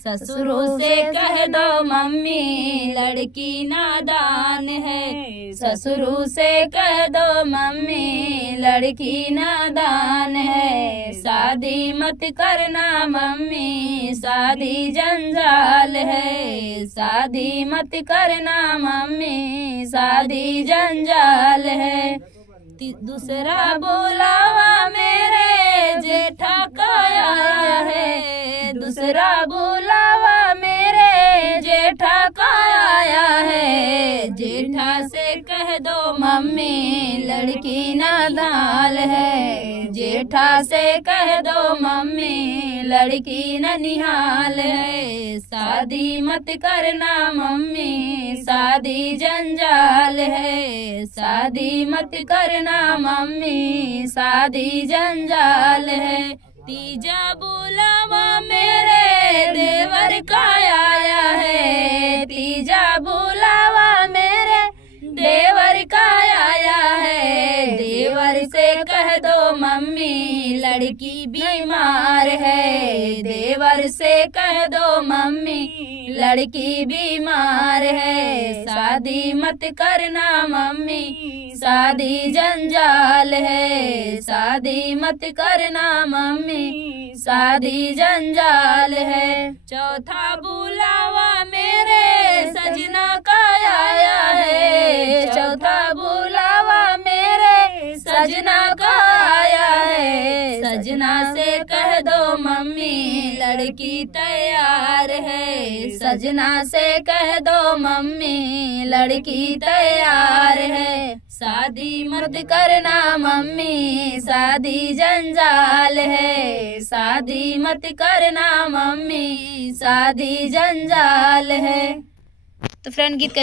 ससुरों से कह दो मम्मी लड़की नादान है। ससुरों से कह दो मम्मी लड़की नादान है। शादी मत करना मम्मी शादी जंजाल है। शादी मत करना मम्मी शादी जंजाल है। दूसरा बुलावा मेरे जेठा का आया है। दूसरा बुलावा मेरे जेठा का आया है। जेठा से कह दो मम्मी लड़की नादान है। जेठा से कह दो मम्मी लड़की ननिहाल है। शादी मत करना मम्मी शादी जंजाल है। शादी मत करना मम्मी शादी जंजाल है। तीजा बुलावा मेरे देवर का आया है। तीजा बुलावा मेरे देवर का आया है। देवर से कह दो मम्मी लड़की बीमार है। देवर से कह दो मम्मी लड़की बीमार है। शादी मत करना मम्मी शादी जंजाल है। शादी मत करना मम्मी शादी जंजाल है। चौथा बुलावा मेरे सजना का आया है। चौथा बुलावा मेरे सजना का आया है। सजना से कह दो मम्मी लड़की तैयार है। सजना से कह दो मम्मी लड़की तैयार है। शादी मत करना मम्मी शादी जंजाल है। शादी मत करना मम्मी शादी जंजाल है। तो फ्रेंड गीत